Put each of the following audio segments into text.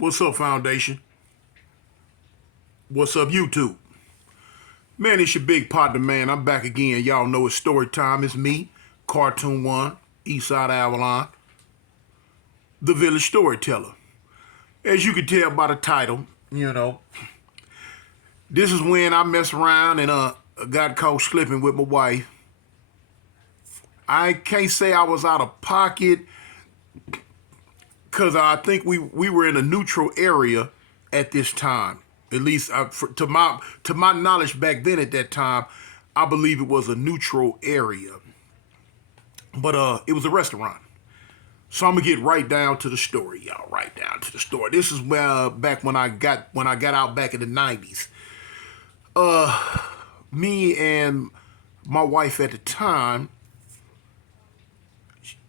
What's up, Foundation? What's up, YouTube? Man, it's your big partner, man. I'm back again. Y'all know it's story time. It's me, Cartoon One, Eastside Avalon, the village storyteller. As you can tell by the title, this is when I messed around and got caught slipping with my wife. I can't say I was out of pocket because I think we were in a neutral area at this time. At least to my knowledge back then at that time, I believe it was a neutral area. But it was a restaurant. So I'm gonna get right down to the story, y'all. Right down to the story. This is where back when I got out back in the '90s. Me and my wife at the time,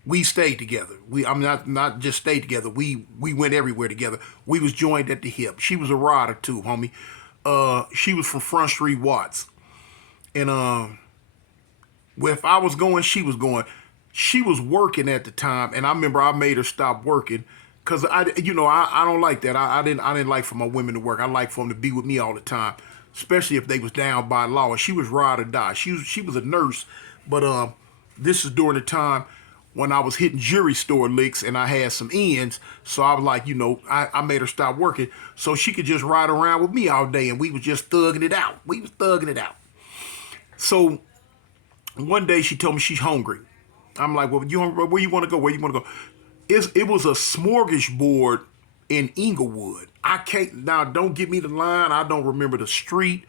we stayed together. Not just stayed together. We went everywhere together. We was joined at the hip. She was a rider too, homie. She was from Front Street Watts, and if I was going, she was going. She was working at the time, and I remember I made her stop working because I don't like that. I didn't like for my women to work. I like for them to be with me all the time, especially if they was down by law. And she was ride or die. She was a nurse, but this is during the time when I was hitting jewelry store licks and I had some ends. So I was like, I made her stop working so she could just ride around with me all day, and we was just thugging it out. We was thugging it out. So one day she told me she's hungry. I'm like, well, where you want to go? Where you want to go? It was a smorgasbord in Inglewood. I can't, now don't give me the line. I don't remember the street.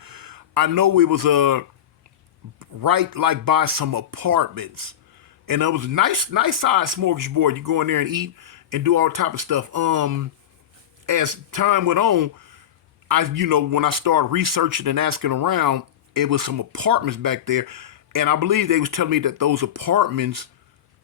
I know it was right like by some apartments. And it was a nice size smorgasbord. You go in there and eat and do all type of stuff. As time went on, when I started researching and asking around, it was some apartments back there. And I believe they was telling me that those apartments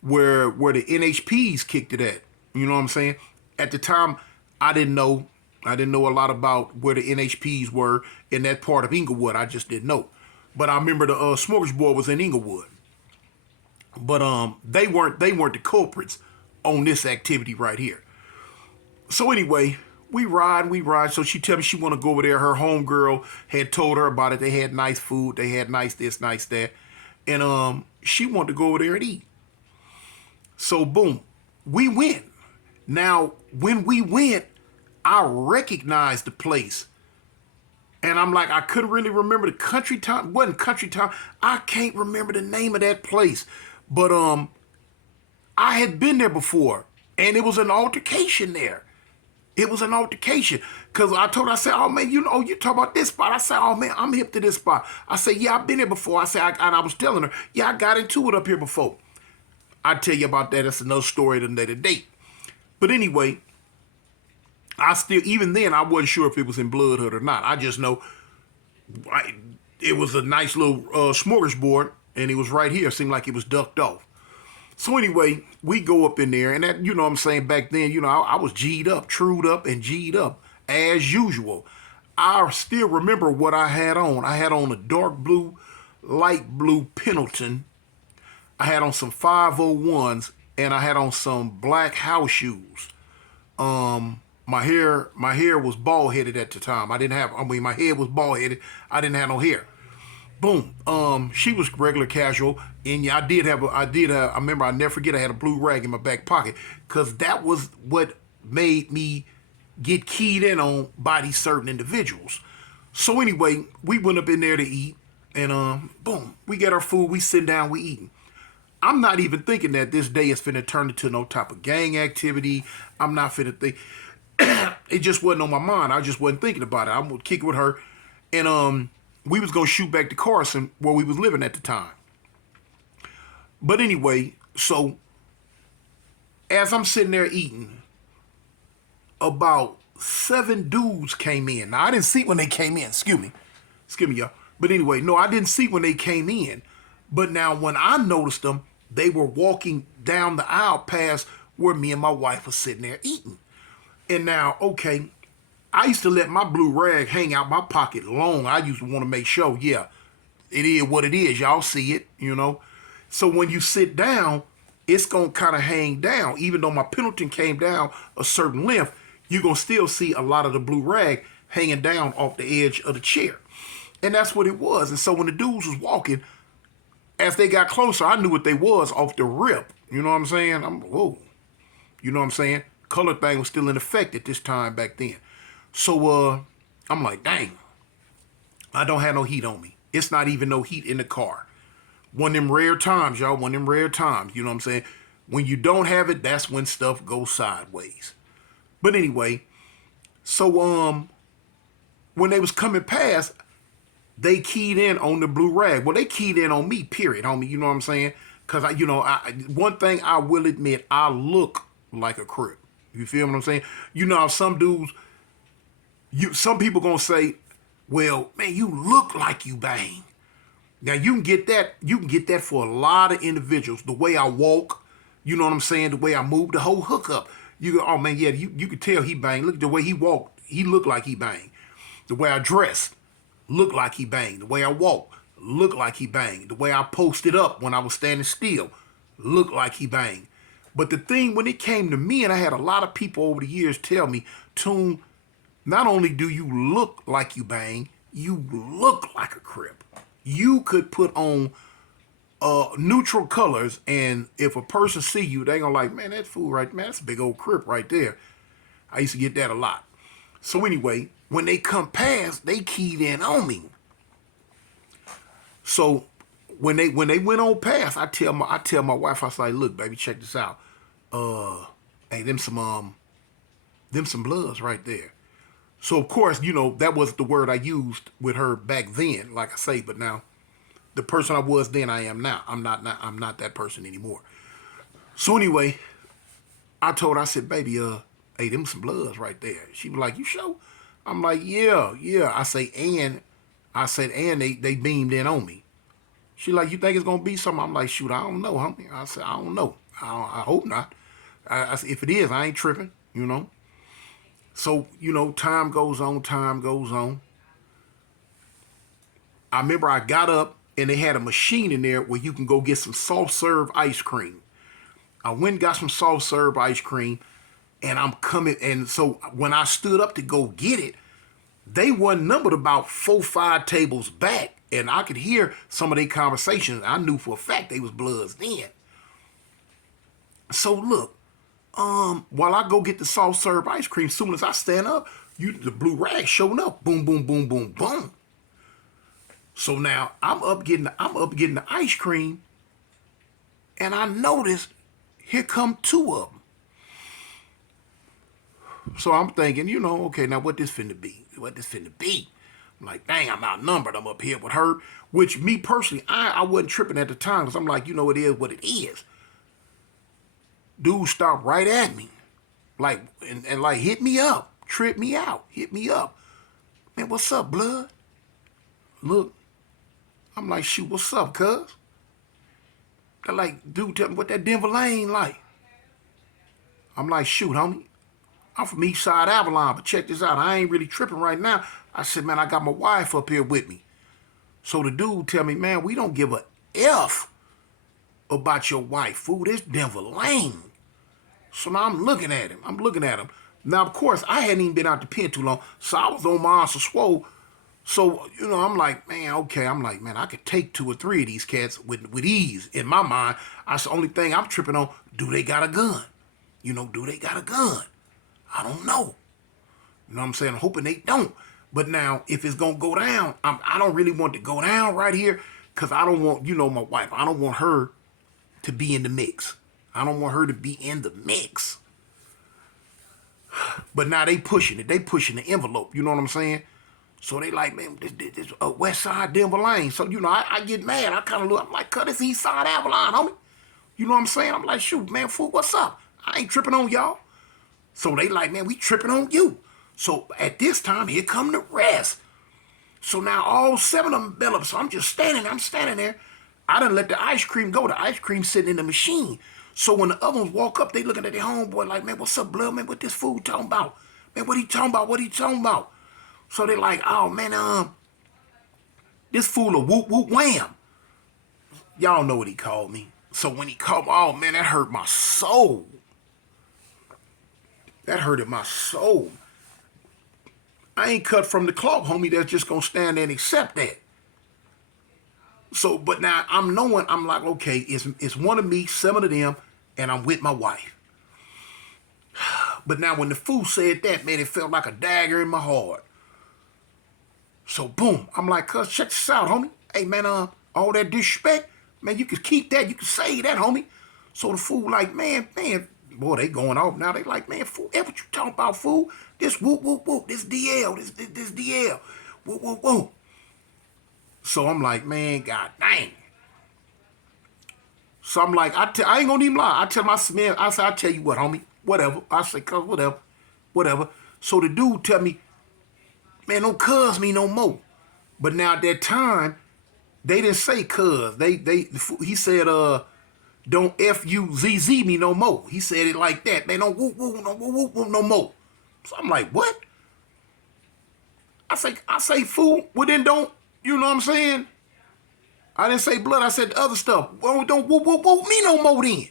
where the NHPs kicked it at. You know what I'm saying? At the time, I didn't know a lot about where the NHPs were in that part of Inglewood. I just didn't know. But I remember the smorgasbord was in Inglewood. But they weren't the culprits on this activity right here. So anyway, we ride. So she tell me she want to go over there. Her homegirl had told her about it. They had nice food. They had nice this, nice that. And she wanted to go over there and eat. So boom, we went. Now, when we went, I recognized the place. And I'm like, I couldn't really remember the country town. It wasn't country town. I can't remember the name of that place. But I had been there before, and it was an altercation there. It was an altercation. Because I said, oh, man, you talk about this spot. I said, oh, man, I'm hip to this spot. I said, yeah, I've been there before. I said, I was telling her, yeah, I got into it up here before. I'll tell you about that. That's another story at a later date. But anyway, even then, I wasn't sure if it was in Bloodhood or not. I just know it was a nice little smorgasbord, and it was right here. It seemed like it was ducked off. So anyway, we go up in there, and that, what I'm saying, back then, I was G'd up, trued up, and G'd up, as usual. I still remember what I had on. I had on a dark blue, light blue Pendleton. I had on some 501s, and I had on some black house shoes. My hair was bald-headed at the time. My head was bald-headed. I didn't have no hair. Boom. She was regular casual, and yeah, I remember, I never forget, I had a blue rag in my back pocket, because that was what made me get keyed in on by these certain individuals. So anyway, we went up in there to eat, and boom, we get our food, we sit down, we eating. I'm not even thinking that this day is finna turn into no type of gang activity. I'm not finna think. It just wasn't on my mind. I just wasn't thinking about it. I'm gonna kick it with her, and we was gonna shoot back to Carson where we was living at the time. But anyway, so as I'm sitting there eating, about 7 dudes came in. Now I didn't see when they came in. Excuse me, y'all. But anyway, no, I didn't see when they came in. But now when I noticed them, they were walking down the aisle past where me and my wife were sitting there eating. And now, okay, I used to let my blue rag hang out my pocket long. I used to want to make sure, yeah, it is what it is. Y'all see it, So when you sit down, it's going to kind of hang down. Even though my Pendleton came down a certain length, you're going to still see a lot of the blue rag hanging down off the edge of the chair. And that's what it was. And so when the dudes was walking, as they got closer, I knew what they was off the rip. You know what I'm saying? Whoa. You know what I'm saying? Color thing was still in effect at this time back then. So I'm like, dang, I don't have no heat on me. It's not even no heat in the car. One of them rare times, y'all. One of them rare times. You know what I'm saying? When you don't have it, that's when stuff goes sideways. But anyway, so when they was coming past, they keyed in on the blue rag. Well, they keyed in on me, period, homie. You know what I'm saying? Because, one thing I will admit, I look like a Crip. You feel what I'm saying? You know how some dudes, some people going to say, well, man, you look like you bang. Now, you can get that for a lot of individuals. The way I walk, you know what I'm saying? The way I move, the whole hookup. You go, oh, man, yeah, you could tell he banged. Look at the way he walked. He looked like he banged. The way I dressed, looked like he banged. The way I walked, looked like he banged. The way I posted up when I was standing still, looked like he banged. But the thing, when it came to me, and I had a lot of people over the years tell me, Tune, not only do you look like you bang, you look like a Crip. You could put on neutral colors, and if a person see you, they gonna like, man, that fool right, man, that's a big old Crip right there. I used to get that a lot. So anyway, when they come past, they keyed in on me. So when they went on past, I tell my wife, I was like, look, baby, check this out. Hey, them some bloods right there. So of course, that was the word I used with her back then, like I say, but now the person I was then, I am now. I'm not that person anymore. So anyway, I told her, I said, baby, hey, them some bloods right there. She was like, you sure? I'm like, yeah. I said, and they beamed in on me. She like, you think it's gonna be something? I'm like, shoot, I don't know, homie. I said, I don't know. I hope not. I said, if it is, I ain't tripping, So, time goes on. I remember I got up and they had a machine in there where you can go get some soft serve ice cream. I went and got some soft serve ice cream, and I'm coming. And so when I stood up to go get it, they were numbered about 4-5 tables back, and I could hear some of their conversations. I knew for a fact they was bloods then. So look, while I go get the soft serve ice cream, soon as I stand up, the blue rag showing up. Boom, boom, boom, boom, boom. So now I'm up getting the ice cream, and I noticed here come 2 of them. So I'm thinking, okay, now what this finna be? I'm like, dang, I'm outnumbered. I'm up here with her, which me personally, I wasn't tripping at the time because I'm like, it is what it is. Dude stopped right at me, like, and like hit me up, trip me out, hit me up. Man, what's up, blood? Look, I'm like, shoot, what's up, cuz? They're like, dude, tell me what that Denver lane like. I'm like, shoot, homie. I'm from East Side Avalon, but check this out. I ain't really tripping right now. I said, man, I got my wife up here with me. So the dude tell me, man, we don't give a F about your wife, fool. This Denver lane. So now I'm looking at him. Now, of course, I hadn't even been out the pen too long, so I was on my arms swole. So, I'm like, man, okay. I'm like, man, I could take 2 or 3 of these cats with ease. In my mind, that's the only thing I'm tripping on. Do they got a gun? Do they got a gun? I don't know. You know what I'm saying? I'm hoping they don't. But now, if it's going to go down, I don't really want to go down right here because I don't want, my wife, I don't want her to be in the mix. I don't want her to be in the mix. But now they pushing it. They pushing the envelope. You know what I'm saying? So they like, man, this West Side Denver lane. So, I get mad. I kind of look. I'm like, cut this East Side Avalon, homie. You know what I'm saying? I'm like, shoot, man, fool, what's up? I ain't tripping on y'all. So they like, man, we tripping on you. So at this time, here come the rest. So now all 7 of them bell up. So I'm standing there. I done let the ice cream go. The ice cream sitting in the machine. So when the other ones walk up, they looking at their homeboy like, man, what's up, blood? Man, what this fool talking about? Man, what he talking about? So they like, oh, man, this fool a whoop, whoop, wham. Y'all know what he called me. So when he called me, oh, man, that hurt my soul. That hurted my soul. I ain't cut from the cloth, homie, that's just gonna stand there and accept that. So, but now I'm knowing, I'm like, okay, it's one of me, 7 of them, and I'm with my wife. But now when the fool said that, man, it felt like a dagger in my heart. So boom, I'm like, cuz, check this out, homie. Hey man, all that disrespect, man, you can keep that, you can say that, homie. So the fool like, man, boy, they going off now. They like, man, fool, what you talking about, fool? This whoop, whoop, whoop, this DL, this DL, whoop, whoop, whoop. So I'm like, man, god dang. So I'm like, I ain't gonna even lie. I tell my man, I say, I tell you what, homie, whatever. I say, cuz, whatever. So the dude tell me, man, don't cuz me no more. But now at that time, they didn't say cuz. He said, don't FUZZ me no more. He said it like that. Man, don't whoop whoop no more. So I'm like, what? I say fool. Well then don't, you know what I'm saying? I didn't say blood, I said the other stuff. Well, don't whoop me no more then.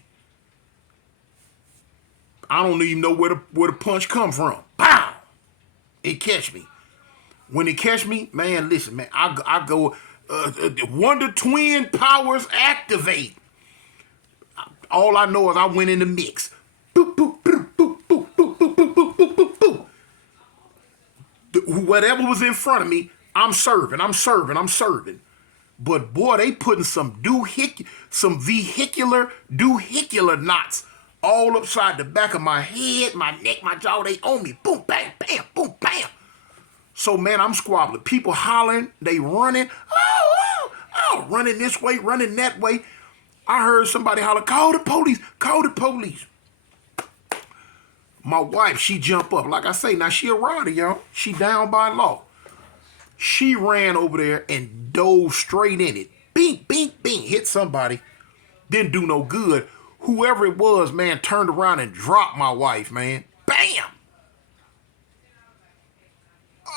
I don't even know where the punch come from. Pow! It catch me. When it catch me, man, listen, man, I go, Wonder Twin powers activate. All I know is I went in the mix. Boop, boop, boop, boop, boop, boop, boop, boop, boop, boop, boop, boop. Whatever was in front of me, I'm serving. But boy, they putting some vehicular knots all upside the back of my head, my neck, my jaw. They on me. Boom, bam, bam, boom, bam. So, man, I'm squabbling. People hollering. They running. Oh, running this way, running that way. I heard somebody holler, call the police, call the police. My wife, she jump up. Like I say, now she a rider, y'all. She down by law. She ran over there and dove straight in it. Bing, bing, bing. Hit somebody. Didn't do no good. Whoever it was, man, turned around and dropped my wife, man. Bam!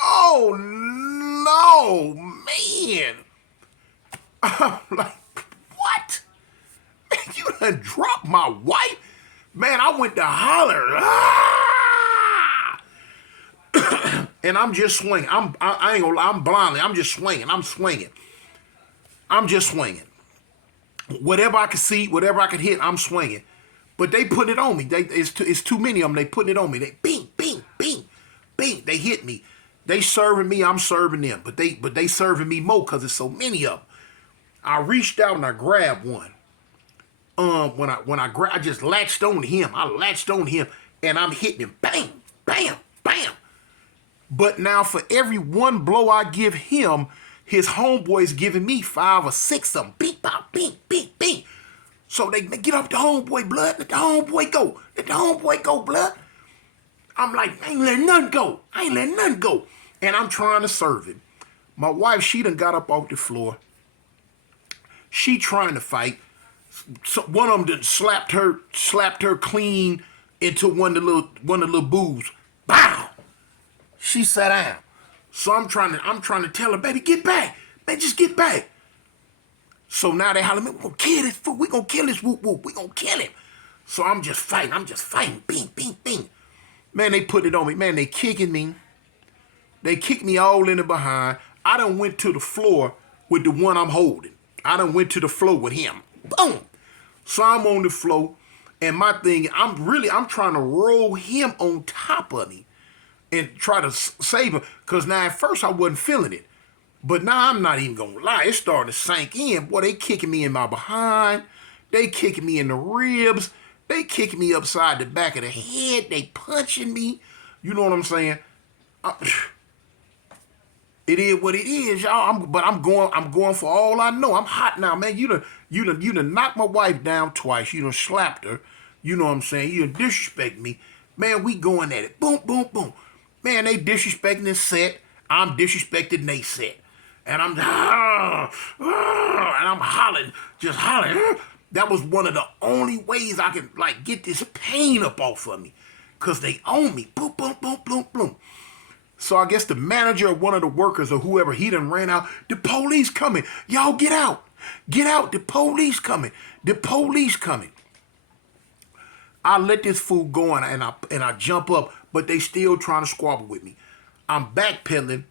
Oh, no, man. I'm like, what? Man, you done dropped my wife? Man, I went to holler. Ah! And I'm just swinging. I ain't gonna lie, I'm blindly. I'm just swinging. I'm just swinging. Whatever I could see, whatever I could hit, I'm swinging. But they put it on me. It's too many of them. They putting it on me. They bing, bing, bing, bing. They hit me. They serving me. I'm serving them. But they serving me more because there's so many of them. I reached out and I grabbed one. I just latched on to him. I latched on to him and I'm hitting him. Bang, bam, bam. But now for every one blow I give him, his homeboy's giving me 5 or 6 of them. Beep, bop, bing, beep, bing. So they get up the homeboy, blood. Let the homeboy go. Let the homeboy go, blood. I'm like, I ain't letting none go. And I'm trying to serve him. My wife, she done got up off the floor. She trying to fight. So one of them done slapped her clean into one of the little boobs. Bow! She sat down. So I'm trying to tell her, baby, get back. Man, just get back. So now they holler, man, we're gonna kill this fool. We're gonna kill this whoop whoop. We're gonna kill him. So I'm just fighting. Bing, bing, bing. Man, they put it on me. Man, they kicking me. They kicked me all in the behind. I done went to the floor with the one I'm holding. I done went to the floor with him. Boom. So I'm on the floor, and my thing, I'm trying to roll him on top of me and try to save him. Because now at first I wasn't feeling it. But now I'm not even going to lie. It's starting to sink in. Boy, they kicking me in my behind. They kicking me in the ribs. They kicking me upside the back of the head. They punching me. You know what I'm saying? It is what it is, y'all. But I'm going for all I know. I'm hot now, man. You done knocked my wife down twice. You done slapped her. You know what I'm saying? You done disrespect me. Man, we going at it. Boom, boom, boom. Man, they disrespecting this set. I'm disrespecting they set. And I'm hollering, just hollering. That was one of the only ways I could get this pain up off of me. Cause they own me. Boom, boom, boom, boom, boom. So I guess the manager or one of the workers or whoever, he done ran out. The police coming. Y'all get out. Get out. The police coming. The police coming. I let this fool go and I jump up, but they still trying to squabble with me. I'm backpedaling.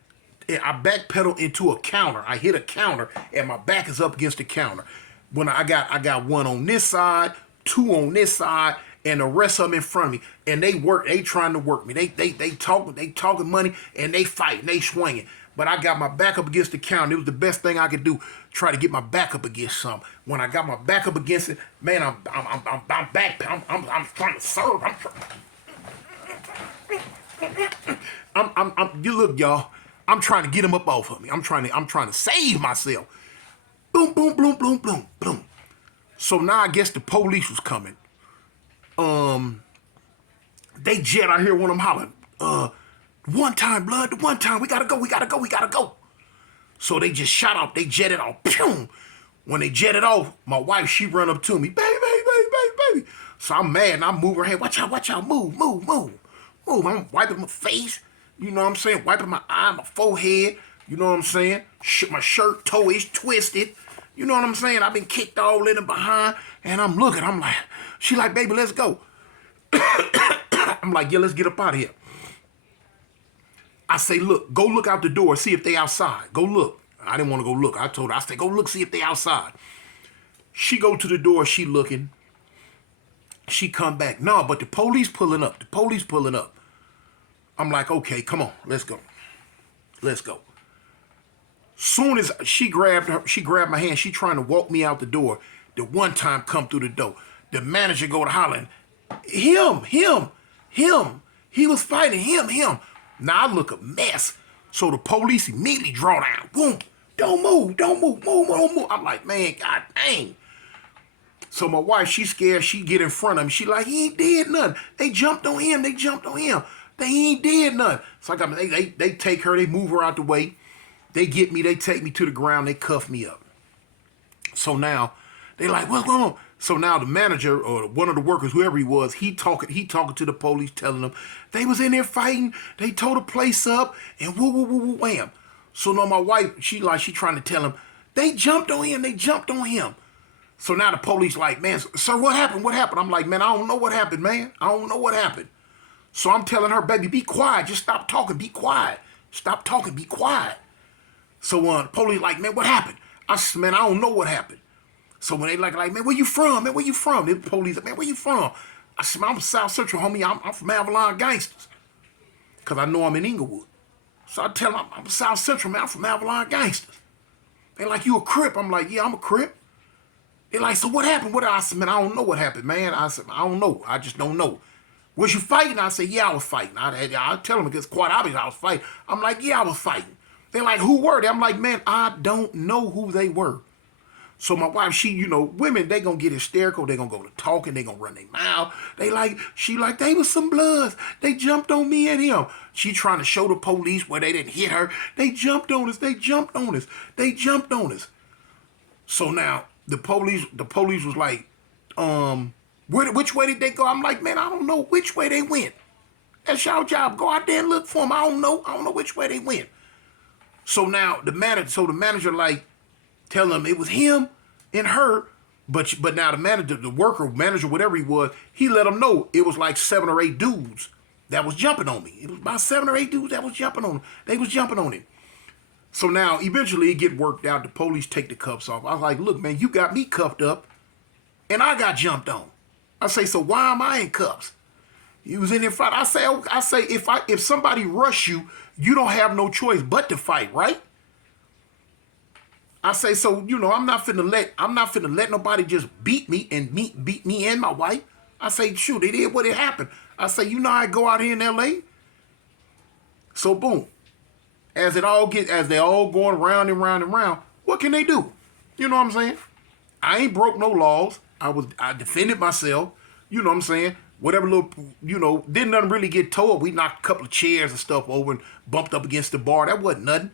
I backpedal into a counter. I hit a counter, and my back is up against the counter. When I got one on this side, two on this side, and the rest of them in front of me. And they trying to work me. They talking money, and they fighting, they swinging. But I got my back up against the counter. It was the best thing I could do. Try to get my back up against something. When I got my back up against it, man, I'm back. I'm trying to serve. You look, y'all. I'm trying to get him up off of me. I'm trying to save myself. Boom, boom, boom, boom, boom, boom. So now I guess the police was coming. They jet. I hear one of them hollering. One time, blood. One time. We gotta go. So they just shot off. They jetted off. Pew! When they jetted off, my wife, she run up to me. Baby. So I'm mad and I move her head. Watch out. Move. I'm wiping my face. You know what I'm saying? Wiping my eye, my forehead. You know what I'm saying? My shirt toe is twisted. You know what I'm saying? I've been kicked all in and behind. And I'm looking. I'm like, she like, baby, let's go. I'm like, yeah, let's get up out of here. I say, look, go look out the door, see if they outside. Go look. I didn't want to go look. I told her, I said, go look, see if they outside. She go to the door, she looking. She come back. No, but the police pulling up. I'm like, okay, come on, let's go. Soon as she grabbed my hand, she trying to walk me out the door. The one time come through the door. The manager go to hollering, him. He was fighting him. Now I look a mess. So the police immediately draw down. Boom. Don't move. I'm like, man, god dang. So my wife, she scared. She get in front of him. She like, he ain't did nothing. They jumped on him. They ain't did nothing. So they take her. They move her out the way. They get me. They take me to the ground. They cuff me up. So now they like, what's going on? So now the manager or one of the workers, whoever he was, he talking to the police, telling them they was in there fighting. They tore the place up and woo, wham. So now my wife, she trying to tell him they jumped on him. So now the police like, man, sir, what happened? I'm like, man, I don't know what happened, man. So I'm telling her, baby, be quiet. Just stop talking. Be quiet. Stop talking. Be quiet. So the police like, man, what happened? I said, man, I don't know what happened. So when they like, man, where you from? The police, man, where you from? I said, man, I'm South Central, homie. I'm from Avalon Gangsters. Because I know I'm in Inglewood. So I tell them, I'm South Central, man. I'm from Avalon Gangsters. They like, you a Crip? I'm like, yeah, I'm a Crip. They like, so what happened? I said, man, I don't know what happened, man. I said, I don't know. I just don't know. Was you fighting? I said, yeah, I was fighting. I tell them it's quite obvious I was fighting. I'm like, yeah, I was fighting. They're like, who were they? I'm like, man, I don't know who they were. So my wife, she, women, they gonna get hysterical. They gonna go to talking. They gonna run their mouth. They was some bloods. They jumped on me and him. She trying to show the police where they didn't hit her. They jumped on us. So now the police was like, which way did they go? I'm like, man, I don't know which way they went. That's your job. Go out there and look for them. I don't know which way they went. So now the manager like, tell them it was him and her, but now the manager, whatever he was, he let them know it was like 7 or 8 dudes that was jumping on me. It was about 7 or 8 dudes that was jumping on him. They was jumping on him. So now eventually it get worked out. The police take the cuffs off. I was like, look, man, you got me cuffed up and I got jumped on. I say, so why am I in cuffs? He was in there fight. I say, if somebody rush you, you don't have no choice but to fight, right? I say, so, I'm not finna let nobody just beat me and my wife. I say, shoot, it is what it happened. I say, I go out here in LA. So boom. As they all going round and round and round, what can they do? You know what I'm saying? I ain't broke no laws. I defended myself. You know what I'm saying? Whatever little, didn't nothing really get tore up. We knocked a couple of chairs and stuff over and bumped up against the bar. That wasn't nothing.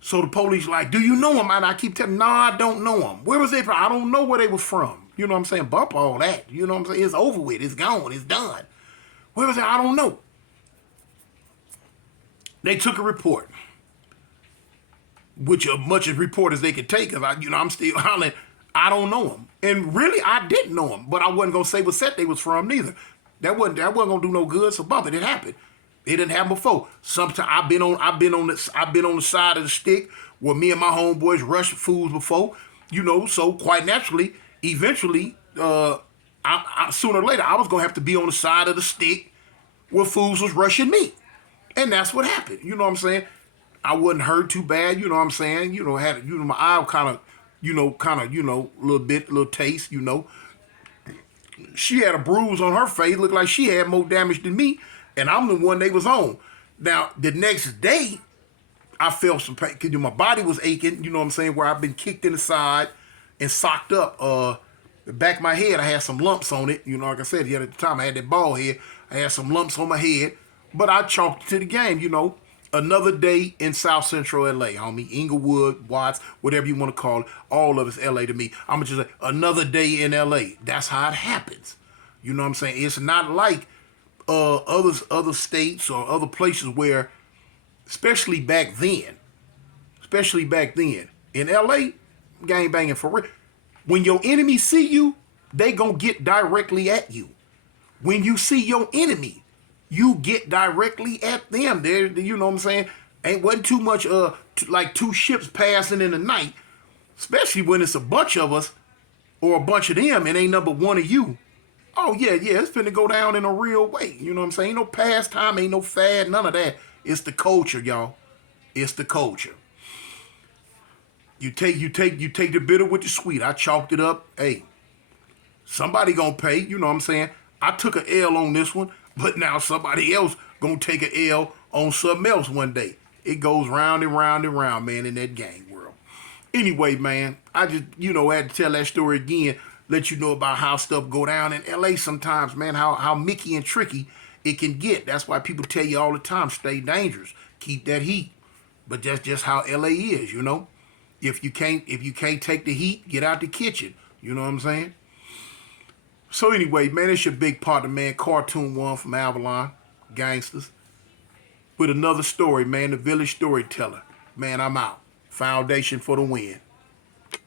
So the police like, do you know him? And I keep telling them, no, I don't know him. Where was they from? I don't know where they were from. You know what I'm saying? Bump all that. You know what I'm saying? It's over with. It's gone. It's done. Where was they? I don't know. They took a report, which as much as report as they could take, because I'm still hollering, I don't know them. And really, I didn't know them. But I wasn't going to say what set they was from neither. That wasn't going to do no good, so bump it. It happened. It didn't happen before. Sometimes I've been on the side of the stick where me and my homeboys rushed fools before, so quite naturally, eventually, sooner or later, I was going to have to be on the side of the stick where fools was rushing me. And that's what happened. You know what I'm saying? I wasn't hurt too bad. You know what I'm saying? Had my eye kind of, a little taste. She had a bruise on her face. Looked like she had more damage than me, and I'm the one they was on. Now the next day, I felt some pain because my body was aching. You know what I'm saying? Where I've been kicked in the side and socked up. The back of my head, I had some lumps on it. Like I said, at the time I had that bald head. I had some lumps on my head, but I chalked it to the game. Another day in South Central LA, homie. Inglewood, Watts, whatever you want to call it. All of it's LA to me. I'm just say another day in LA. That's how it happens. You know what I'm saying? It's not like other states or other places where, especially back then, in LA, gang banging for real. When your enemies see you, they gonna get directly at you. When you see your enemy, you get directly at them. There, you know what I'm saying? Wasn't too much like two ships passing in the night, especially when it's a bunch of us or a bunch of them and ain't number one of you. Oh yeah, it's finna go down in a real way. You know what I'm saying? Ain't no pastime, ain't no fad, none of that. It's the culture, y'all. It's the culture. You take the bitter with the sweet. I chalked it up. Hey, somebody gonna pay. You know what I'm saying? I took an L on this one, but now somebody else gonna take an L on something else one day. It goes round and round and round, man, in that gang world. Anyway, man, I just, had to tell that story again, let you know about how stuff go down in LA sometimes, man, how Mickey and tricky it can get. That's why people tell you all the time, stay dangerous, keep that heat. But that's just how LA is, If you can't take the heat, get out the kitchen. You know what I'm saying? So anyway, man, it's your big partner, man, Cartoon One from Avalon, Gangsters, with another story, man, the Village Storyteller. Man, I'm out. Foundation for the win.